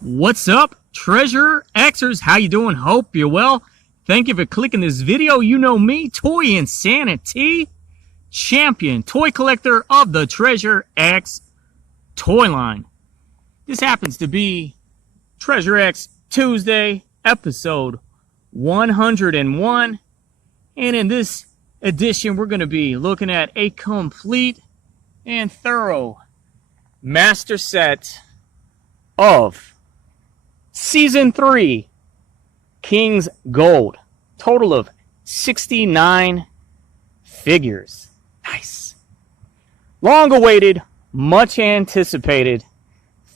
What's up, Treasure Xers? How you doing? Hope you're well. Thank you for clicking this video. You know me, Toy Insanity, champion toy collector of the Treasure X toy line. This happens to be Treasure X Tuesday, episode 101. And in this edition, we're going to be looking at a complete and thorough master set of Season 3, King's Gold. Total of 69 figures. Nice. Long awaited, much anticipated.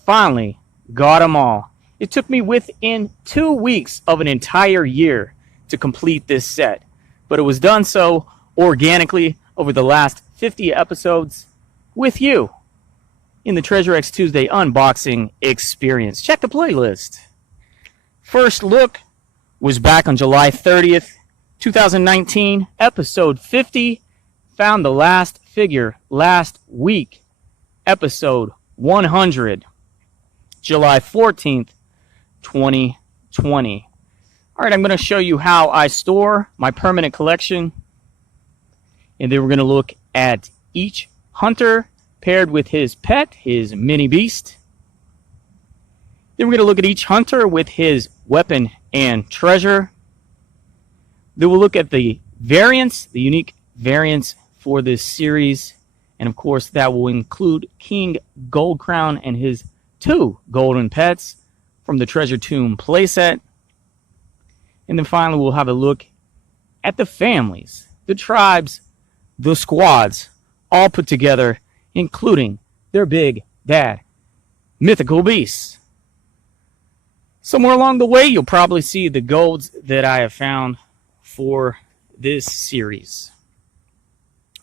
Finally got them all. It took me within 2 weeks of an entire year to complete this set, but it was done so organically over the last 50 episodes with you in the Treasure X Tuesday unboxing experience. Check the playlist. First look was back on July 30th, 2019, episode 50. Found the last figure last week, episode 100, July 14th, 2020. All right, I'm going to show you how I store my permanent collection. And then we're going to look at each hunter paired with his pet, his mini beast. Then we're going to look at each hunter with his weapon and treasure. Then we'll look at the variants, the unique variants for this series. And of course, that will include King Gold Crown and his 2 golden pets from the Treasure Tomb playset. And then finally, we'll have a look at the families, the tribes, the squads, all put together, including their big bad mythical beasts. Somewhere along the way, you'll probably see the golds that I have found for this series.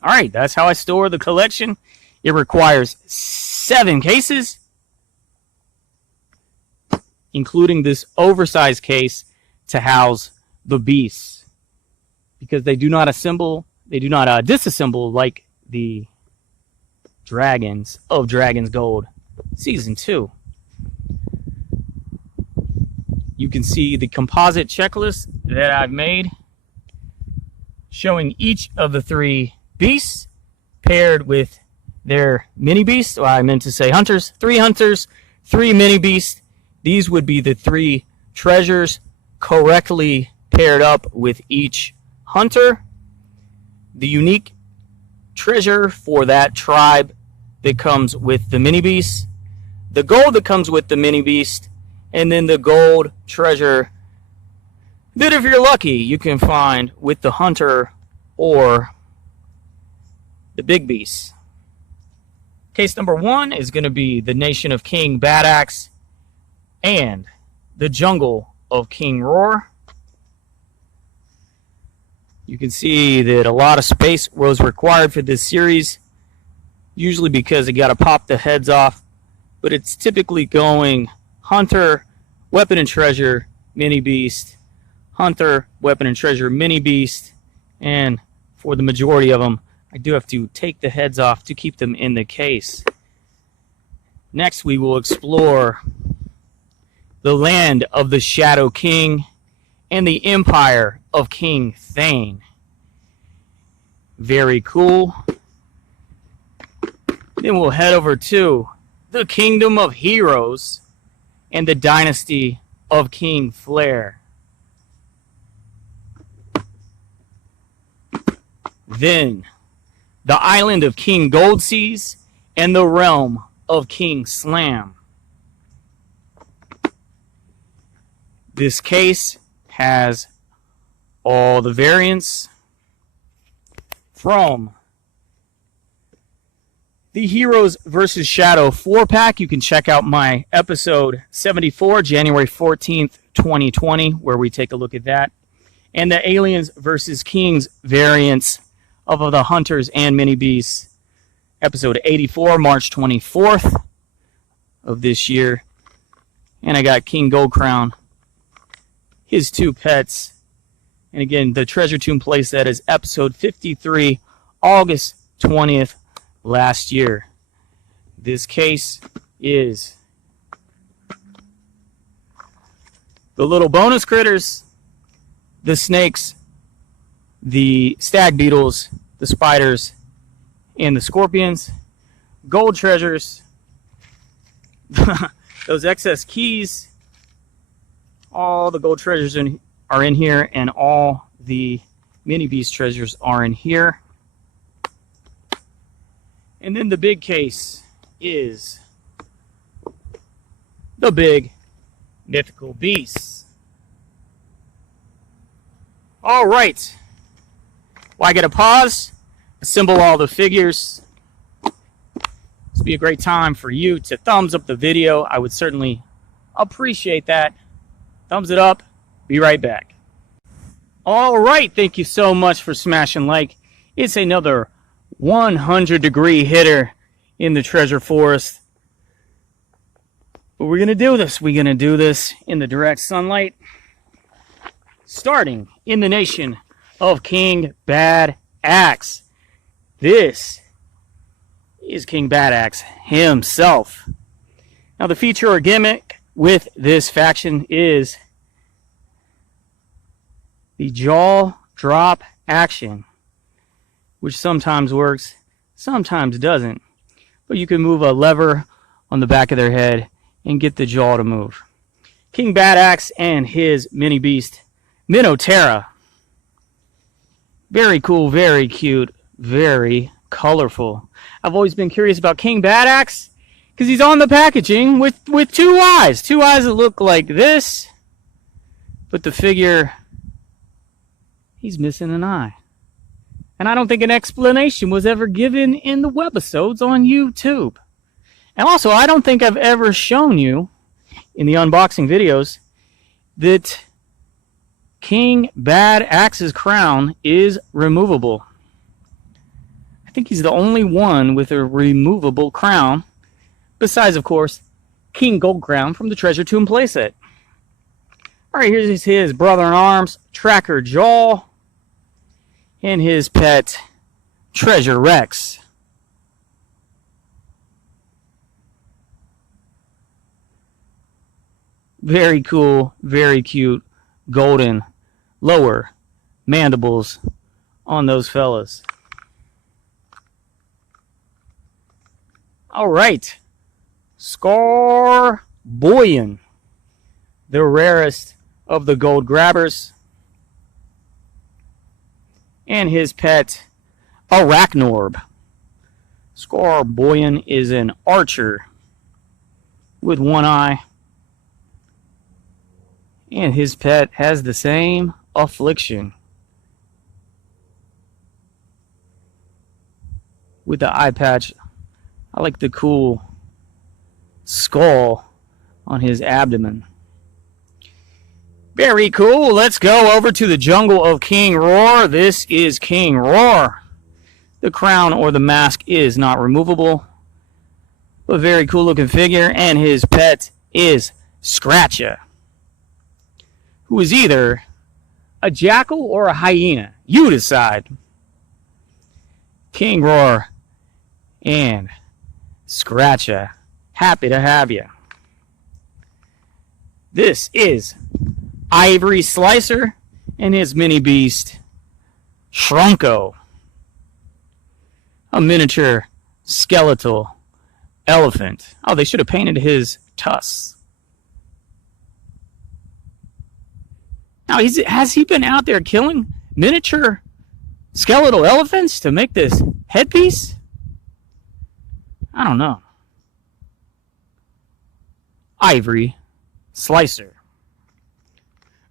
All right, that's how I store the collection. It requires 7 cases, including this oversized case to house the beasts, because they do not disassemble like the Dragons of Dragon's Gold Season 2. You can see the composite checklist that I've made showing each of the 3 beasts paired with their mini beasts. Well, I meant to say hunters. 3 hunters, 3 mini beasts. These would be the 3 treasures correctly paired up with each hunter. The unique treasure for that tribe that comes with the mini beast, the gold that comes with the mini beast, and then the gold treasure that, if you're lucky, you can find with the hunter or the big beast. Case number 1 is going to be the Nation of King Badaxe and the Jungle of King Roar. You can see that a lot of space was required for this series, usually because you got to pop the heads off, but it's typically going hunter, weapon and treasure, mini beast, hunter, weapon and treasure, mini beast, and for the majority of them, I do have to take the heads off to keep them in the case. Next, we will explore the land of the Shadow King and the empire of King Thane. Very cool. Then we'll head over to the Kingdom of Heroes and the Dynasty of King Flair. Then the island of King Goldseas and the realm of King Slam. This case has all the variants from the Heroes vs. Shadow 4-pack. You can check out my episode 74, January 14th, 2020, where we take a look at that. And the Aliens vs. Kings variants of the Hunters and Mini Beasts, episode 84, March 24th of this year. And I got King Gold Crown, his 2 pets. And again, the Treasure Tomb playset is episode 53, August 20th, last year. This case is the little bonus critters, the snakes, the stag beetles, the spiders, and the scorpions. Gold treasures, those excess keys, all the gold treasures are in here, and all the mini beast treasures are in here. And then the big case is the big mythical beasts. All right. Well, I get a pause, assemble all the figures. This would be a great time for you to thumbs up the video. I would certainly appreciate that. Thumbs it up. Be right back. All right. Thank you so much for smashing like. It's another 100-degree hitter in the treasure forest. But we're going to do this. We're going to do this in the direct sunlight. Starting in the nation of King Bad Axe. This is King Bad Axe himself. Now the feature or gimmick with this faction is the jaw drop action, which sometimes works, sometimes doesn't. But you can move a lever on the back of their head and get the jaw to move. King Bad Axe and his mini beast, Minotaura. Very cool, very cute, very colorful. I've always been curious about King Bad Axe because he's on the packaging with two eyes. Two eyes that look like this, but the figure, he's missing an eye. And I don't think an explanation was ever given in the webisodes on YouTube. And also, I don't think I've ever shown you in the unboxing videos that King Bad Axe's crown is removable. I think he's the only one with a removable crown, besides, of course, King Gold Crown from the Treasure Tomb playset. Alright, here's his brother-in-arms, Tracker Jaw, and his pet, Treasure Rex. Very cool, very cute, golden lower mandibles on those fellas. Alright, Scarboyan, the rarest of the gold grabbers, and his pet, Arachnorb. Scarboyan is an archer with one eye, and his pet has the same affliction with the eye patch. I like the cool skull on his abdomen. Very cool. Let's go over to the jungle of King Roar. This is King Roar. The crown or the mask is not removable, but very cool looking figure, and his pet is Scratcha, who is either a jackal or a hyena. You decide. King Roar and Scratcha, happy to have you. This is Ivory Slicer and his mini beast, Shrunko, a miniature skeletal elephant. Oh, they should have painted his tusks. Now, has he been out there killing miniature skeletal elephants to make this headpiece? I don't know. Ivory Slicer.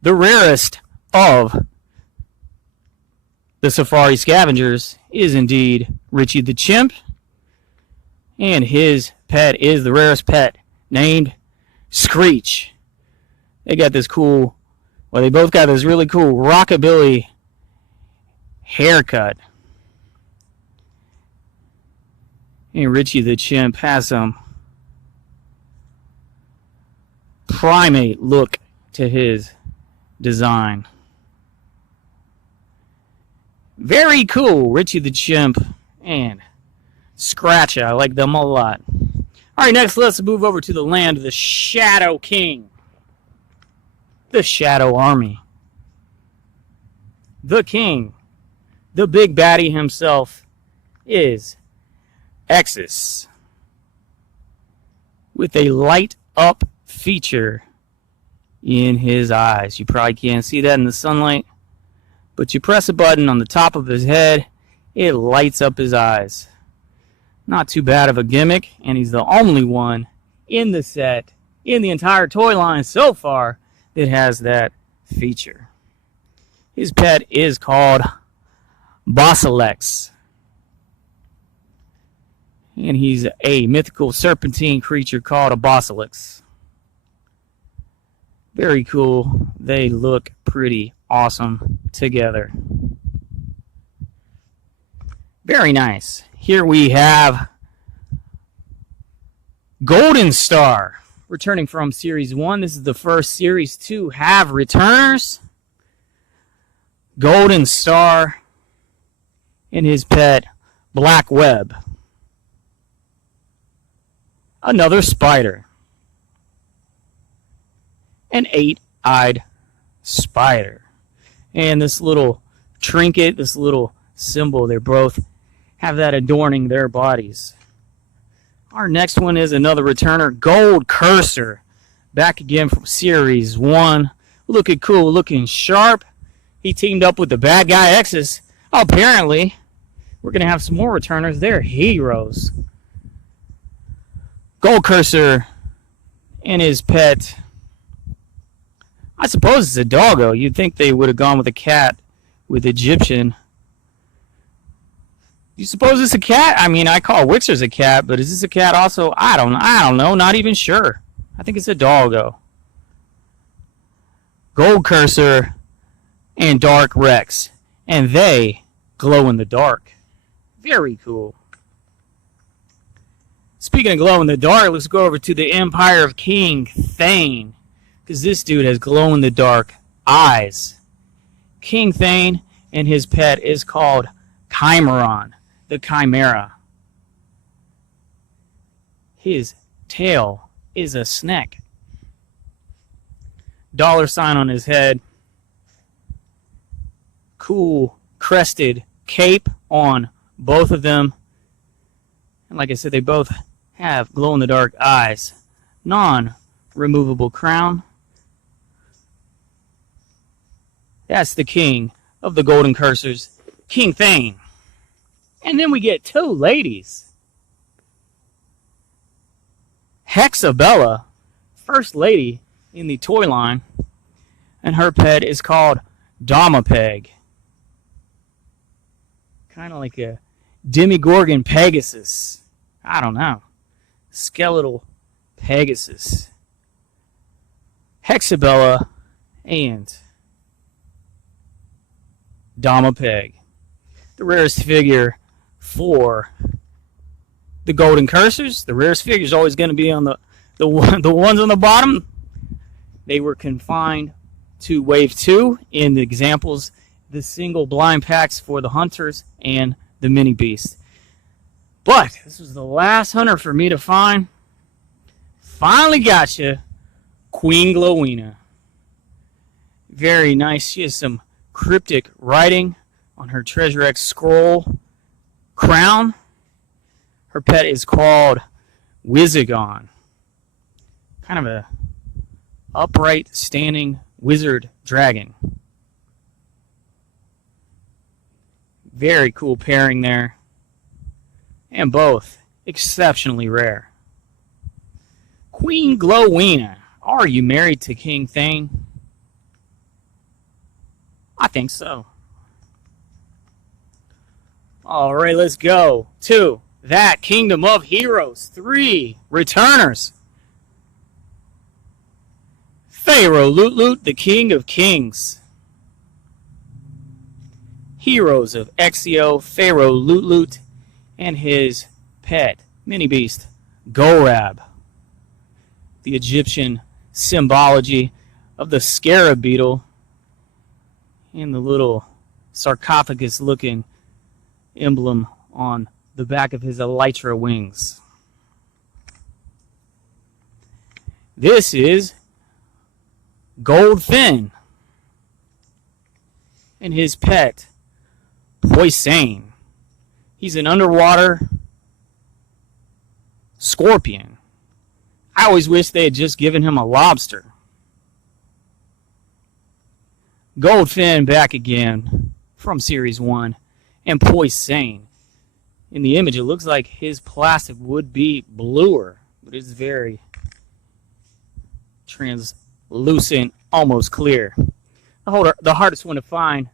The rarest of the Safari Scavengers is indeed Richie the Chimp. And his pet is the rarest pet, named Screech. They got this cool, well, they both got this really cool rockabilly haircut. And Richie the Chimp has some primate look to his design. Very cool, Richie the Chimp and Scratcha. I like them a lot. Alright, next let's move over to the land of the Shadow King. the Shadow Army. The king, the big baddie himself, is Exus, with a light up feature in his eyes. You probably can't see that in the sunlight, but you press a button on the top of his head, it lights up his eyes. Not too bad of a gimmick, and he's the only one in the set, in the entire toy line so far, that has that feature. His pet is called Basilex, and he's a mythical serpentine creature called a Basilex. Very cool. They look pretty awesome together. Very nice. Here we have Golden Star, returning from Series 1. This is the first Series to have returners. Golden Star and his pet, Black Web. Another spider. An 8-eyed spider. And this little trinket, this little symbol, they both have that adorning their bodies. Our next one is another returner, Gold Cursor. Back again from Series 1. Looking cool, looking sharp. He teamed up with the bad guy Exus. Apparently, we're going to have some more returners. They're heroes. Gold Cursor and his pet, I suppose it's a doggo. You'd think they would have gone with a cat with Egyptian. You suppose it's a cat? I mean, I call Wixers a cat, but is this a cat also? I don't know. Not even sure. I think it's a doggo. Gold Cursor and Dark Rex, and they glow in the dark. Very cool. Speaking of glow in the dark, let's go over to the Empire of King Thane, because this dude has glow in the dark eyes. King Thane and his pet is called Chimeron, the Chimera. His tail is a snake. $sign on his head. Cool crested cape on both of them. And like I said, they both have glow-in-the-dark eyes. Non-removable crown. That's the king of the Golden Cursors, King Thane. And then we get two ladies. Hexabella, first lady in the toy line, and her pet is called Domapeg. Kind of like a Demigorgon Pegasus. I don't know. Skeletal Pegasus. Hexabella and Domapeg. The rarest figure for the Golden Cursors. The rarest figure is always going to be on the ones on the bottom. They were confined to Wave 2 in the examples, the single blind packs for the Hunters and the Mini Beast. But this was the last hunter for me to find. Finally got you, Queen Glowina. Very nice. She has some cryptic writing on her Treasure X scroll crown. Her pet is called Wizagon. Kind of a upright standing wizard dragon. Very cool pairing there. And both exceptionally rare. Queen Glowina. Are you married to King Thane? I think so. Alright, let's go to that Kingdom of Heroes. 3 returners. Pharaoh Loot, the King of Kings. Heroes of Exio, Pharaoh Loot, and his pet, Mini Beast, Gorab. The Egyptian symbology of the scarab beetle and the little sarcophagus-looking emblem on the back of his elytra wings. This is Goldfin. And his pet, Poisane. He's an underwater scorpion. I always wish they had just given him a lobster. Goldfin back again from Series 1. And Poisane. In the image, it looks like his plastic would be bluer, but it's very translucent, almost clear. The hardest one to find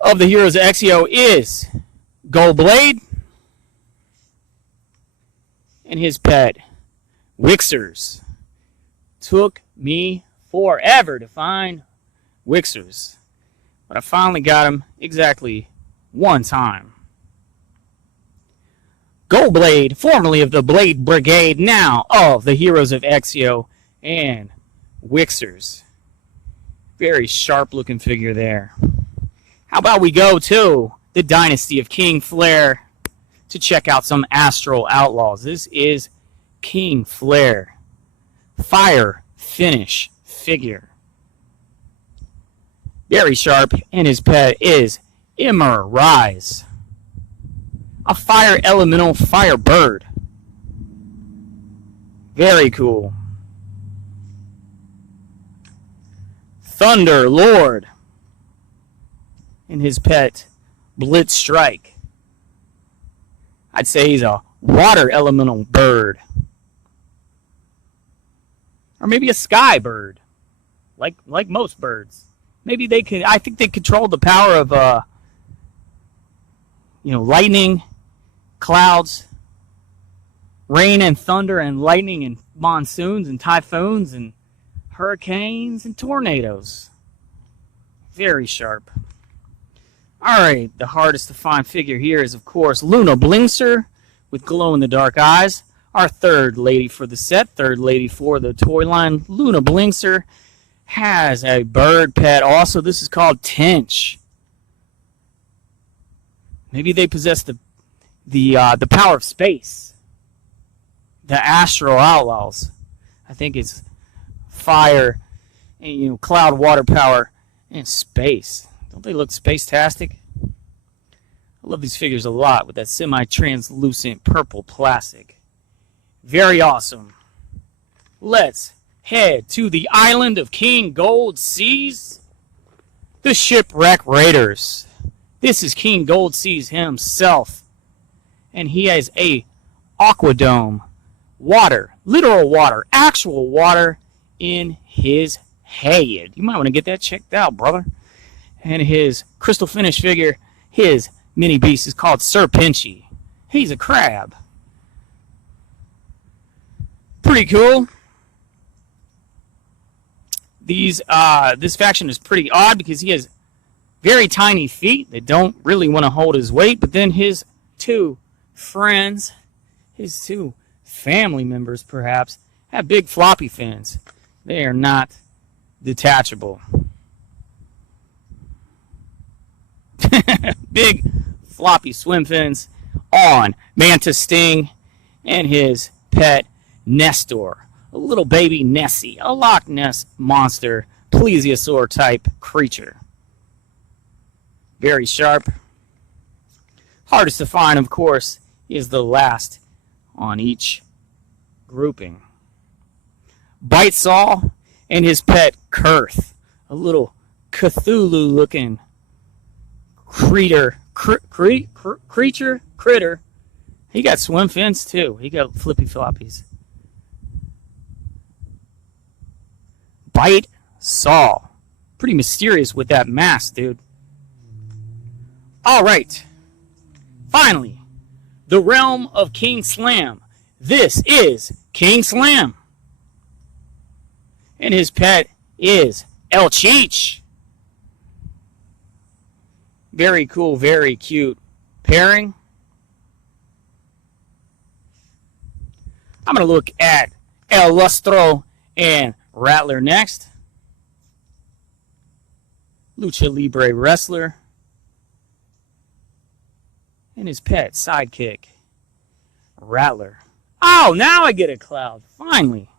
of the Heroes of Exio is Gold Blade and his pet, Wixers. Took me forever to find Wixers, but I finally got him exactly one time. Gold Blade, formerly of the Blade Brigade, now of the Heroes of Exio, and Wixers. Very sharp looking figure there. How about we go to the Dynasty of King Flare to check out some Astral Outlaws. This is King Flare. Fire finish figure. Very sharp, and his pet is Immer Rise. A fire elemental fire bird. Very cool. Thunder Lord. And his pet, Blitz Strike. I'd say he's a water elemental bird. Or maybe a sky bird. Like most birds. Maybe they could, I think they control the power of, lightning, clouds, rain and thunder and lightning and monsoons and typhoons and hurricanes and tornadoes. Very sharp. Alright, the hardest to find figure here is, of course, Luna Blingser with glow-in-the-dark eyes. Our third lady for the set, third lady for the toy line. Luna Blingser has a bird pet also. This is called Tench. Maybe they possess the power of space. The Astral Outlaws. I think it's fire, and cloud, water power, and space. Don't they look space-tastic? I love these figures a lot with that semi-translucent purple plastic. Very awesome. Let's head to the island of King Gold Seas. The Shipwreck Raiders. This is King Gold Seas himself. And he has a aquadome. Water. Literal water. Actual water in his head. You might want to get that checked out, brother. And his crystal finish figure, his mini beast, is called Serpinchi. He's a crab. Pretty cool. This faction is pretty odd because he has very tiny feet that don't really want to hold his weight, but then his two friends, his two family members perhaps, have big floppy fins. They are not detachable. Big floppy swim fins on Manta Sting and his pet Nestor. A little baby Nessie, a Loch Ness monster, plesiosaur type creature. Very sharp. Hardest to find, of course, is the last on each grouping. Bite Saw and his pet Kurth. A little Cthulhu-looking critter. He got swim fins, too. He got flippy floppies. Bite Saw. Pretty mysterious with that mask, dude. Alright. Finally, the realm of King Slam. This is King Slam. And his pet is El Cheech. Very cool, very cute pairing. I'm going to look at El Lustro and Rattler next. Lucha Libre wrestler. And his pet, sidekick, Rattler. Oh, now I get a cloud. Finally.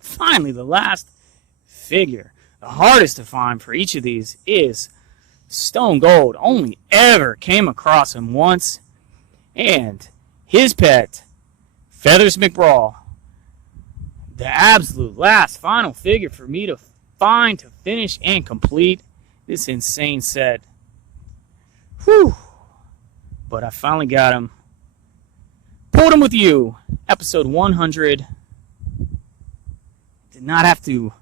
Finally, the last figure. The hardest to find for each of these is Stone Gold. Only ever came across him once. And his pet, Feathers McBraw. The absolute last final figure for me to find, to finish, and complete this insane set. Whew. But I finally got him. Pulled him with you. Episode 100. Did not have to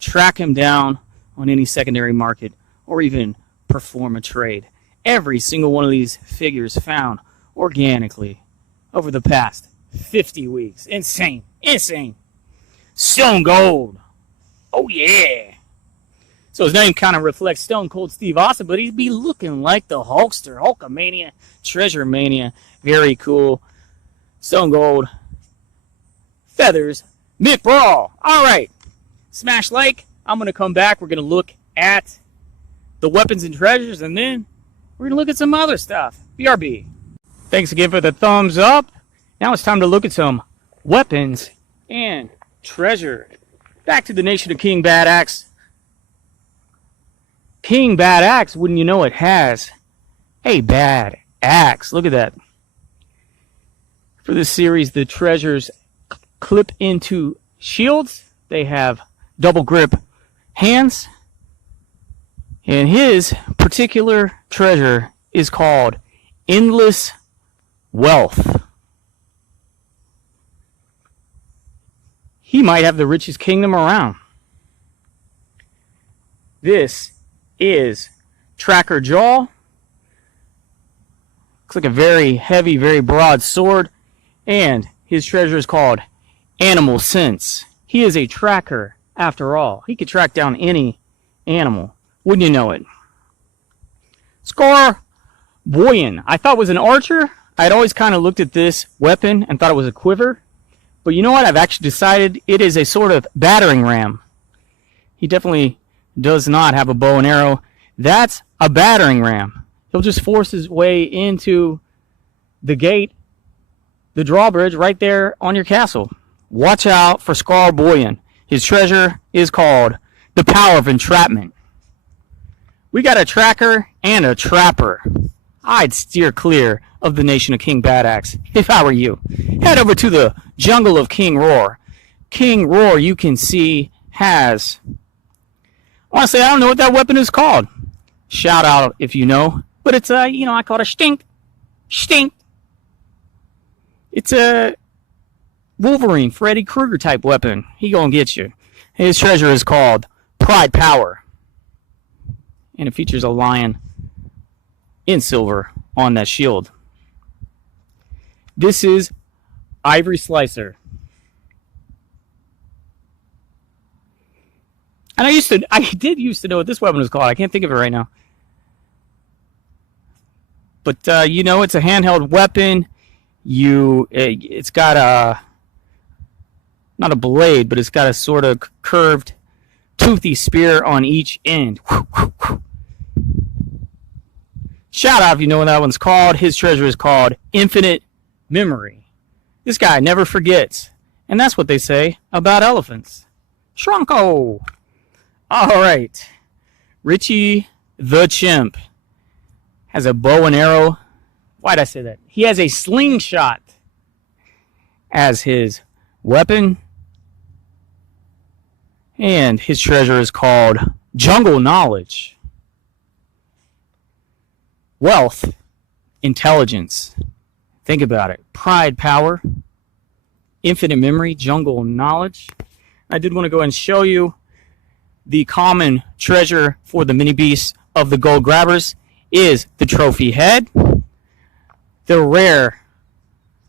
track him down on any secondary market or even perform a trade. Every single one of these figures found organically over the past 50 weeks. Insane. Insane. Stone Gold. Oh, yeah. So his name kind of reflects Stone Cold Steve Austin, but he'd be looking like the Hulkster. Hulkamania. Treasure Mania. Very cool. Stone Gold. Feathers McBraw. All right. Smash like. I'm going to come back. We're going to look at the weapons and treasures, and then we're going to look at some other stuff. BRB. Thanks again for the thumbs up. Now it's time to look at some weapons and treasure. Back to the Nation of King Bad Axe. King Bad Axe, wouldn't you know it, has a bad axe. Look at that. For this series, the treasures clip into shields. They have double grip hands. And his particular treasure is called Endless Wealth. He might have the richest kingdom around. This is Tracker Jaw. Looks like a very heavy, very broad sword. And his treasure is called Animal Sense. He is a tracker after all. He could track down any animal. Wouldn't you know it? Scar Boyan. I thought was an archer. I'd always kind of looked at this weapon and thought it was a quiver. But you know what? I've actually decided it is a sort of battering ram. He definitely does not have a bow and arrow. That's a battering ram. He'll just force his way into the gate, the drawbridge right there on your castle. Watch out for Scar Boyan. His treasure is called the Power of Entrapment. We got a tracker and a trapper. I'd steer clear of the Nation of King Bad Axe if I were you. Head over to the jungle of King Roar. King Roar, you can see, has... Honestly, I don't know what that weapon is called. Shout out if you know. But it's I call it a stink. Stink. It's a Wolverine, Freddy Krueger type weapon. He gonna get you. His treasure is called Pride Power. And it features a lion in silver on that shield. This is Ivory Slicer. And I did used to know what this weapon was called. I can't think of it right now. But it's a handheld weapon. It's got not a blade, but it's got a sort of curved, toothy spear on each end. Shout out if you know what that one's called. His treasure is called Infinite Memory. This guy never forgets. And that's what they say about elephants. Shrunko. All right. Richie the Chimp has a bow and arrow. Why'd I say that? He has a slingshot as his weapon. And his treasure is called Jungle Knowledge. Wealth, intelligence. Think about it. Pride, power, infinite memory, jungle knowledge. I did want to go and show you the common treasure for the mini beasts of the gold grabbers is the trophy head. The rare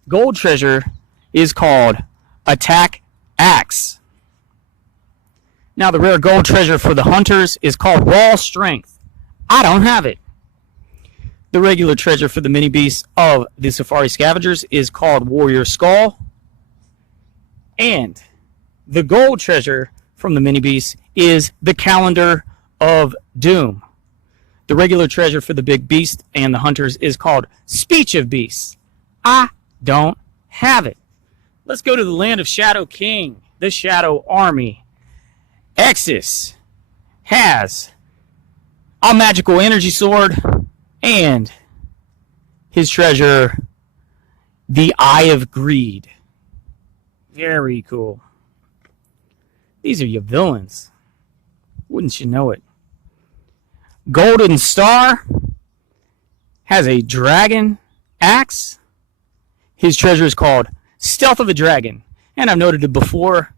gold treasure is called Attack Axe. Now the rare gold treasure for the hunters is called Raw Strength. I don't have it. The regular treasure for the mini beasts of the Safari Scavengers is called Warrior Skull. And the gold treasure from the mini beasts is the Calendar of Doom. The regular treasure for the big beast and the hunters is called Speech of Beasts. I don't have it. Let's go to the land of Shadow King, the Shadow Army. Exis has a magical energy sword and his treasure, the Eye of Greed. Very cool. These are your villains. Wouldn't you know it? Golden Star has a dragon axe. His treasure is called Stealth of a Dragon. And I've noted it before.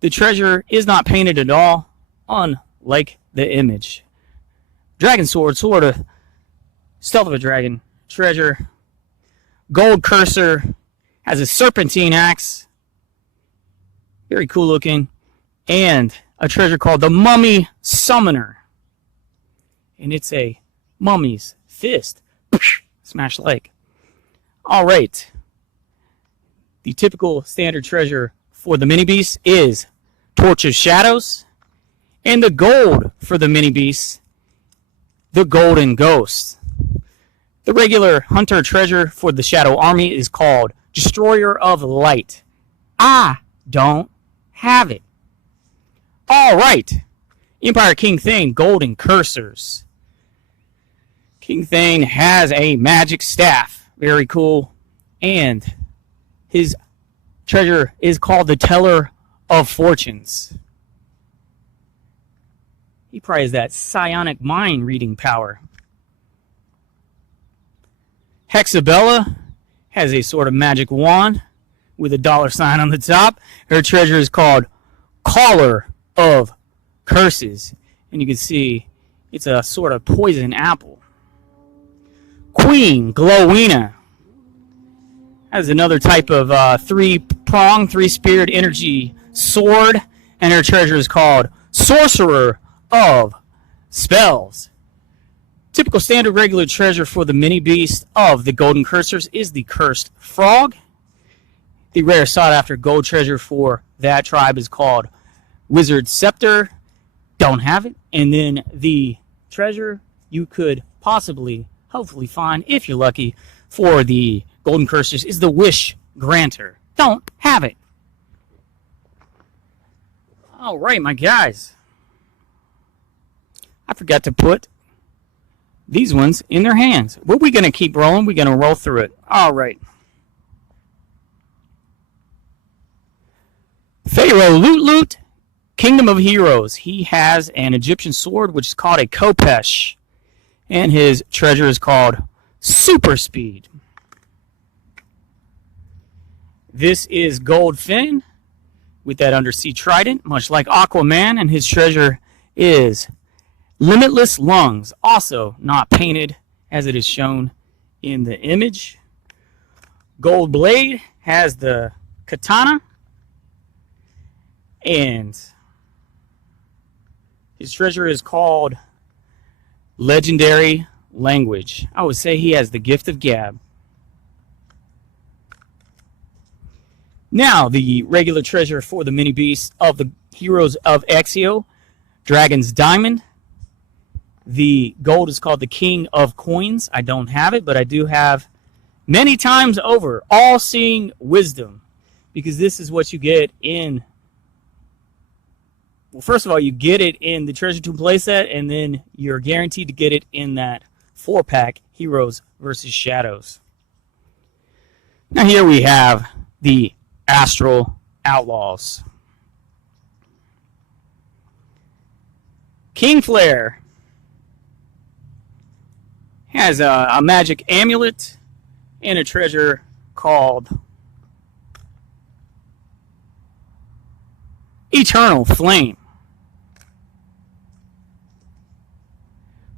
The treasure is not painted at all, unlike the image. Dragon sword, sort of. Stealth of a Dragon. Treasure. Gold Cursor has a serpentine axe. Very cool looking. And a treasure called the Mummy Summoner. And it's a mummy's fist. Smash leg. Alright. The typical standard treasure for the mini beast is Torch of Shadows. And the gold for the mini beast, the Golden Ghost. The regular hunter treasure for the Shadow Army is called Destroyer of Light. I don't have it. Alright. Empire King Thane, Golden Cursors. King Thane has a magic staff. Very cool. And his treasure is called the Teller of Fortunes. He probably has that psionic mind reading power. Hexabella has a sort of magic wand with a $sign on the top. Her treasure is called Caller of Curses. And you can see it's a sort of poison apple. Queen Glowina has another type of three-pronged, three-speared energy sword. And her treasure is called Sorcerer of Spells. Typical standard regular treasure for the mini beast of the Golden Cursors is the Cursed Frog. The rare sought-after gold treasure for that tribe is called Wizard Scepter. Don't have it. And then the treasure you could possibly, hopefully find, if you're lucky, for the Golden Cursors is the Wish Granter. Don't have it. All right, my guys. I forgot to put these ones in their hands. But we're going to keep rolling. We're going to roll through it. All right. Pharaoh Loot, Kingdom of Heroes. He has an Egyptian sword, which is called a Kopesh. And his treasure is called Super Speed. This is Gold Finn with that undersea trident, much like Aquaman. And his treasure is Limitless Lungs, also not painted as it is shown in the image. Gold Blade has the katana, and his treasure is called Legendary Language. I would say he has the gift of gab. Now, the regular treasure for the mini beast of the Heroes of Exio, Dragon's Diamond. The gold is called the King of Coins. I don't have it, but I do have many times over All-Seeing Wisdom, because this is what you get in. Well, first of all, you get it in the Treasure Tomb playset, and then you're guaranteed to get it in that 4-pack Heroes vs. Shadows. Now here we have the Astral Outlaws. King Flare has a magic amulet and a treasure called Eternal Flame.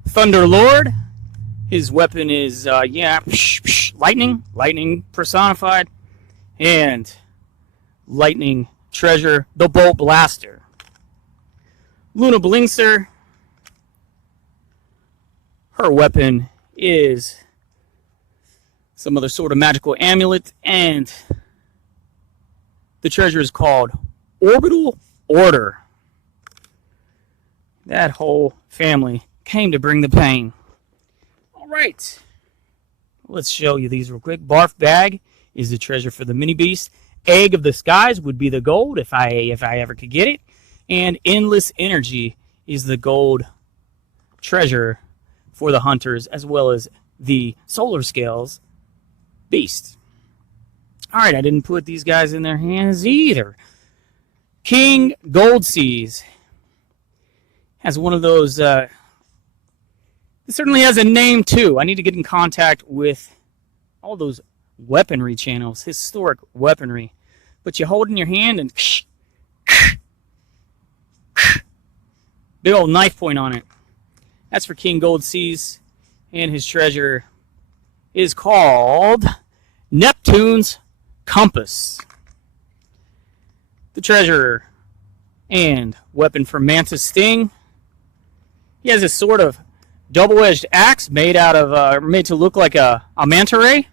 Thunderlord, his weapon is, lightning personified, and lightning treasure, the Bolt Blaster. Luna Blingser, her weapon is some other sort of magical amulet, and the treasure is called Orbital Order. That whole family came to bring the pain. All right, let's show you these real quick. Barf Bag is the treasure for the mini beast. Egg of the Skies would be the gold if I ever could get it. And Endless Energy is the gold treasure for the hunters, as well as the Solar Scales beast. All right, I didn't put these guys in their hands either. King Gold Seas has one of those. It certainly has a name too. I need to get in contact with all those weaponry channels, historic weaponry. But you hold it in your hand and big old knife point on it. That's for King Gold Seas, and his treasure is called Neptune's Compass. The treasure and weapon for Mantis Sting. He has a sort of double-edged axe made out of made to look like a manta ray.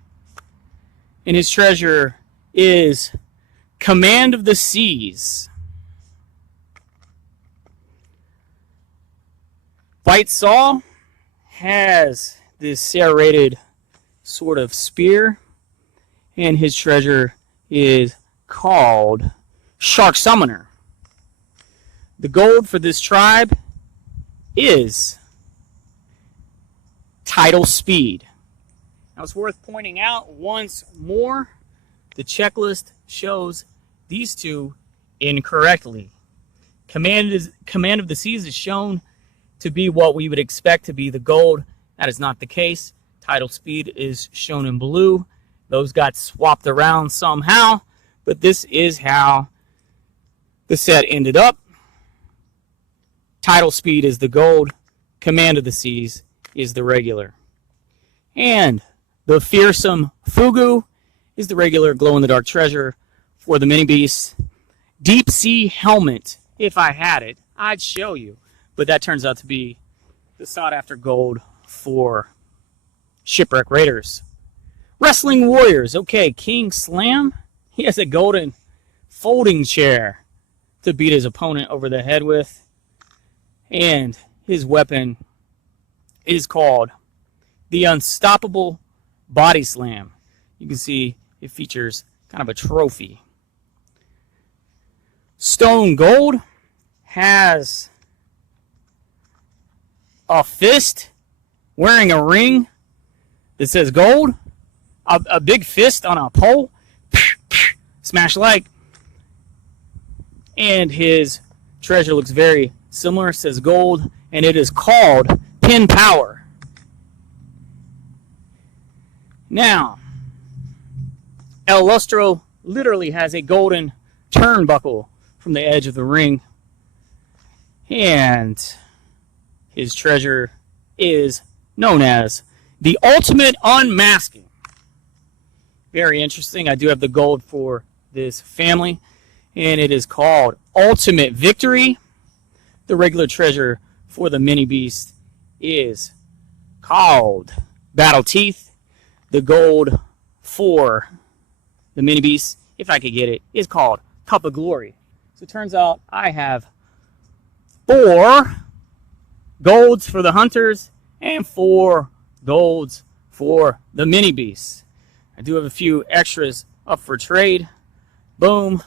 And his treasure is Command of the Seas. Bite Saw has this serrated sort of spear, and his treasure is called Shark Summoner. The gold for this tribe is Tidal Speed. Now it's worth pointing out once more, the checklist shows these two incorrectly. Command of the Seas is shown to be what we would expect to be the gold. That is not the case. Tidal Speed is shown in blue. Those got swapped around somehow, but this is how the set ended up. Tidal Speed is the gold. Command of the Seas is the regular. And the Fearsome Fugu is the regular glow-in-the-dark treasure for the mini beasts. Deep Sea Helmet, if I had it, I'd show you. But that turns out to be the sought-after gold for Shipwreck Raiders. Wrestling Warriors. Okay, King Slam. He has a golden folding chair to beat his opponent over the head with. And his weapon is called the Unstoppable Body Slam. You can see it features kind of a trophy. Stone Gold has a fist wearing a ring that says gold, a big fist on a pole, smash like, and his treasure looks very similar, says gold, and it is called Pin Power. Now, El Lustro literally has a golden turnbuckle from the edge of the ring, and his treasure is known as the Ultimate Unmasking. Very interesting. I do have the gold for this family, and it is called Ultimate Victory. The regular treasure for the mini beast is called Battle Teeth. The gold for the mini beast, if I could get it, is called Cup of Glory. So it turns out I have 4 golds for the hunters and 4 golds for the mini beasts. I do have a few extras up for trade. Boom.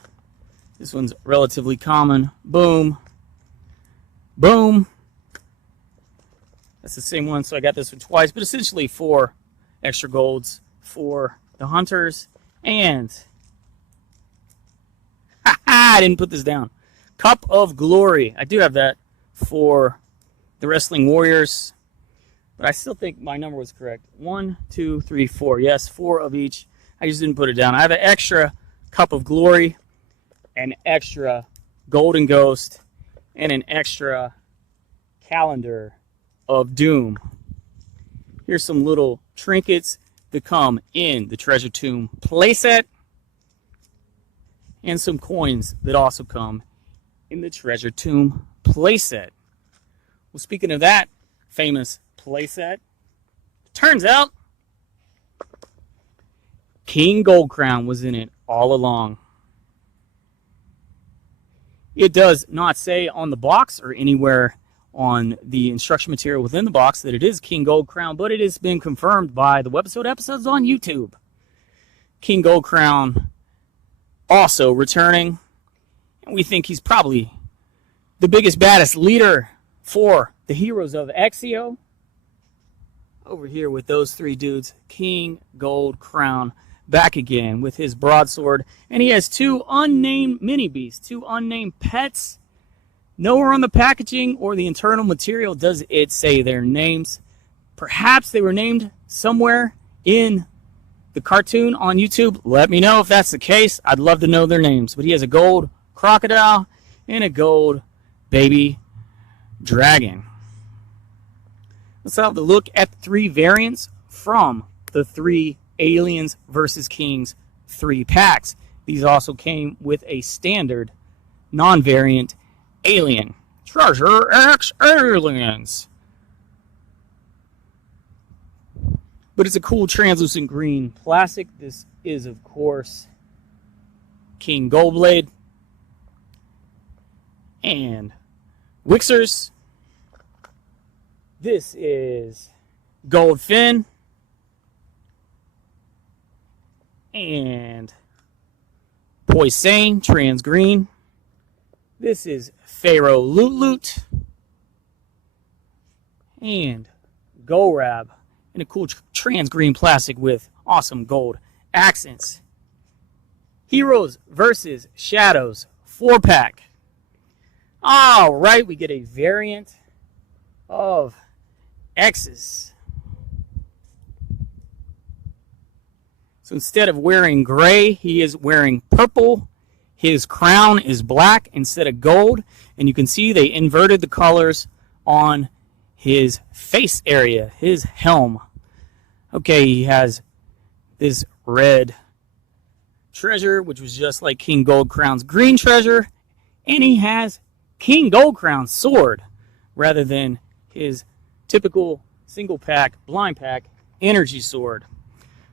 This one's relatively common. Boom. Boom. That's the same one, so I got this one twice, but essentially 4 extra golds for the hunters. And I didn't put this down. Cup of Glory. I do have that for the Wrestling Warriors, but I still think my number was correct. 1, 2, 3, 4. Yes, 4 of each. I just didn't put it down. I have an extra Cup of Glory, an extra Golden Ghost, and an extra Calendar of Doom. Here's some little trinkets that come in the Treasure Tomb playset, and some coins that also come in the Treasure Tomb playset. Well, speaking of that famous playset, turns out King Gold Crown was in it all along. It does not say on the box or anywhere on the instruction material within the box that it is King Gold Crown, but it has been confirmed by the webisode episodes on YouTube. King Gold Crown also returning, and we think he's probably the biggest, baddest leader for the heroes of Exio. Over here with those three dudes, King Gold Crown back again with his broadsword. And he has two unnamed mini beasts, two unnamed pets. Nowhere on the packaging or the internal material does it say their names. Perhaps they were named somewhere in the cartoon on YouTube. Let me know if that's the case. I'd love to know their names. But he has a gold crocodile and a gold baby dragon. Let's have a look at the three variants from the three Aliens vs. Kings 3 packs. These also came with a standard non-variant alien. Treasure X Aliens. But it's a cool translucent green plastic. This is, of course, King Goldblade and Wixers. This is Goldfin and Poisane, trans green. This is Pharaoh Loot Loot and Gorab in a cool trans green plastic with awesome gold accents. Heroes versus Shadows 4-pack. All right, we get a variant of X's. So instead of wearing gray, he is wearing purple. His crown is black instead of gold. And you can see they inverted the colors on his face area, his helm. Okay, he has this red treasure, which was just like King Gold Crown's green treasure. And he has King Gold Crown's sword rather than his typical single pack, blind pack, energy sword.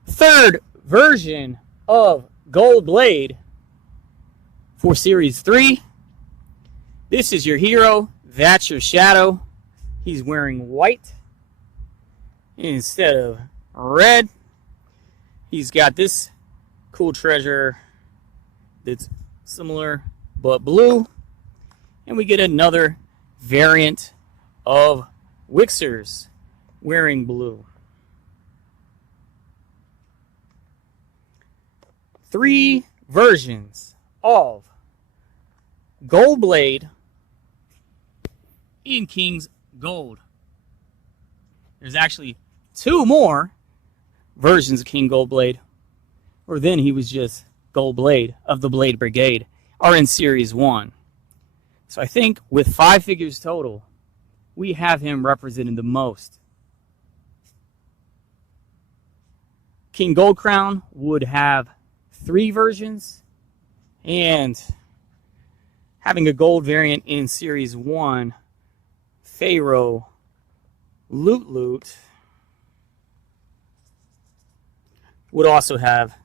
Third version of Gold Blade for Series 3. This is your hero. That's your shadow. He's wearing white instead of red. He's got this cool treasure that's similar but blue. And we get another variant of Wixers wearing blue. 3 versions of Gold Blade in King's Gold. There's actually 2 more versions of King Gold Blade, or then he was just Gold Blade of the Blade Brigade, are in Series 1. So I think with 5 figures total, we have him represented the most. King Gold Crown would have 3 versions, and having a gold variant in Series 1, Pharaoh Loot Loot would also have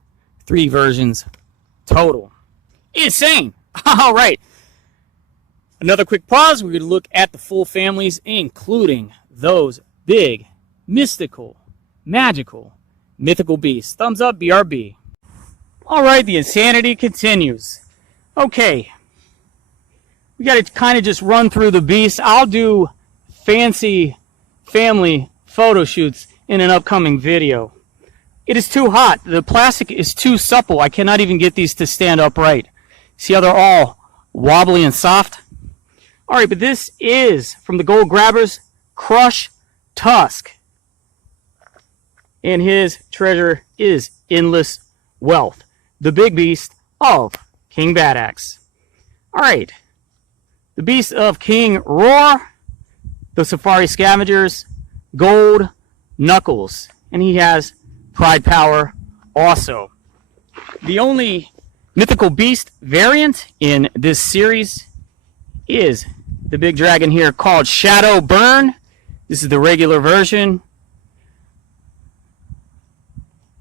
3 versions total. Insane! All right. Another quick pause. We're going to look at the full families, including those big, mystical, magical, mythical beasts. Thumbs up, BRB. All right, the insanity continues. Okay. We got to kind of just run through the beasts. I'll do fancy family photo shoots in an upcoming video. It is too hot. The plastic is too supple. I cannot even get these to stand upright. See how they're all wobbly and soft? All right, but this is from the Gold Grabbers, Crush Tusk. And his treasure is Endless Wealth, the big beast of King Badaxe. All right, the beast of King Roar, the Safari Scavengers, Gold Knuckles. And he has Pride Power also. The only mythical beast variant in this series is the big dragon here called Shadow Burn. This is the regular version.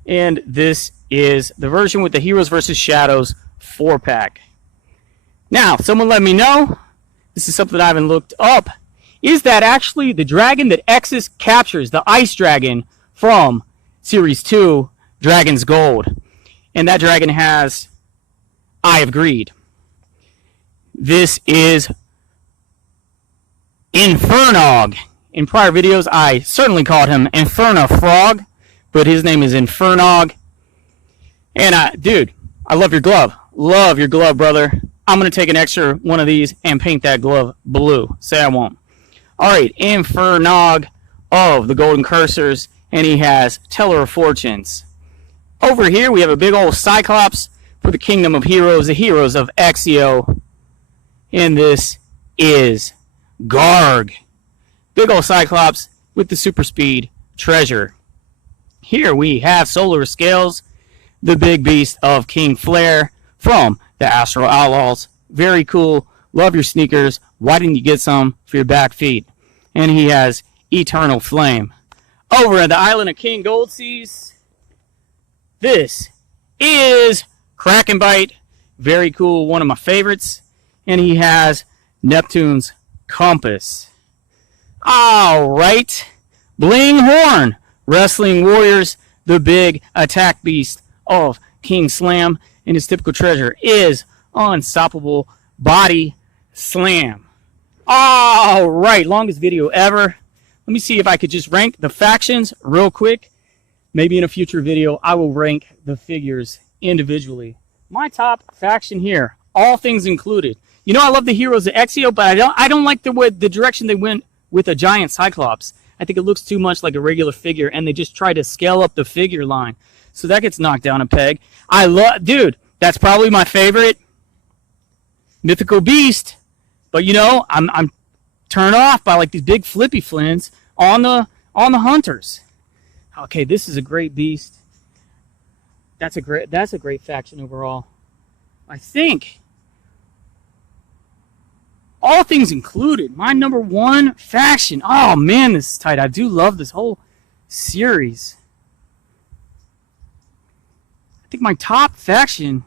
And this is the version with the Heroes vs. Shadows 4-pack. Now, someone let me know, this is something I haven't looked up, is that actually the dragon that Exis captures, the Ice Dragon from Series 2, Dragon's Gold. And that dragon has Eye of Greed. This is Infernog. In prior videos, I certainly called him Inferno Frog, but his name is Infernog. And, dude, I love your glove. Love your glove, brother. I'm going to take an extra one of these and paint that glove blue. Say I won't. All right, Infernog of the Golden Cursors, and he has Teller of Fortunes. Over here, we have a big old Cyclops for the Kingdom of Heroes, the heroes of Exio. And this is Garg. Big old Cyclops with the super speed treasure. Here we have Solar Scales, the big beast of King Flare from the Astral Outlaws. Very cool. Love your sneakers. Why didn't you get some for your back feet? And he has Eternal Flame. Over at the Island of King Goldseas, this is Krakenbite. Very cool. One of my favorites. And he has Neptune's Compass. All right. Bling Horn. Wrestling Warriors, the big attack beast of King Slam. And his typical treasure is Unstoppable Body Slam. All right. Longest video ever. Let me see if I could just rank the factions real quick. Maybe in a future video, I will rank the figures individually. My top faction here, all things included. You know, I love the heroes of Exio, but I don't like the direction they went with a giant Cyclops. I think it looks too much like a regular figure, and they just try to scale up the figure line. So that gets knocked down a peg. Dude, that's probably my favorite mythical beast. But you know, I'm turned off by like these big flippy flins on the hunters. Okay, this is a great beast. That's a great faction overall. I think, all things included, my number one faction. Oh man, this is tight. I do love this whole series. I think my top faction,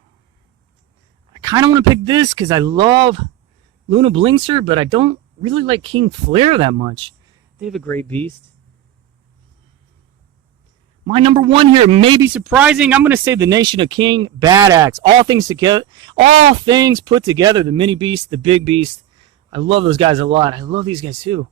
I kind of want to pick this because I love Luna Blinkster, but I don't really like King Flare that much. They have a great beast. My number one here may be surprising. I'm going to say the Nation of King Bad Axe. All things together, all things put together. The mini beast, the big beast. I love those guys a lot. I love these guys too.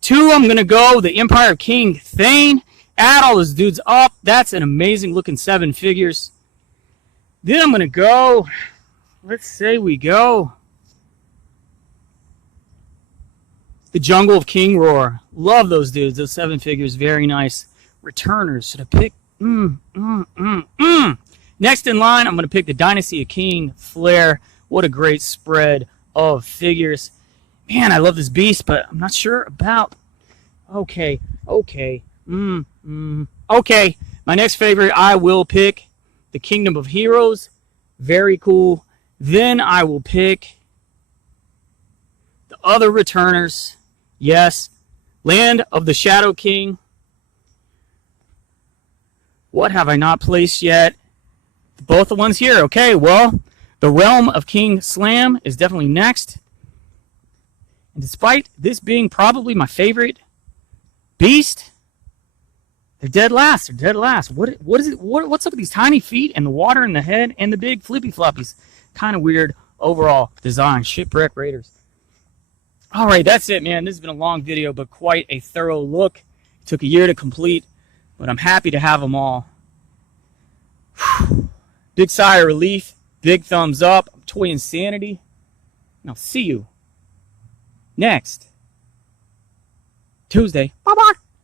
2, I'm going to go the Empire of King Thane. Add all those dudes up. That's an amazing looking 7 figures. Then I'm going to go, let's say we go the Jungle of King Roar. Love those dudes. Those 7 figures. Very nice. Returners. Should I pick? Next in line, I'm going to pick the Dynasty of King Flare. What a great spread of figures. Man, I love this beast, but I'm not sure about... Okay. Okay. My next favorite, I will pick the Kingdom of Heroes. Very cool. Then I will pick the other returners. Yes. Land of the Shadow King. What have I not placed yet? Both the ones here. Okay, well, the Realm of King Slam is definitely next. And despite this being probably my favorite beast, they're dead last. They're dead last. What is it? What's up with these tiny feet and the water in the head and the big flippy floppies? Kind of weird overall design. Shipwreck Raiders. All right, that's it, man. This has been a long video, but quite a thorough look. It took a year to complete, but I'm happy to have them all. Whew. Big sigh of relief. Big thumbs up. Toy Insanity. And I'll see you next Tuesday. Bye-bye.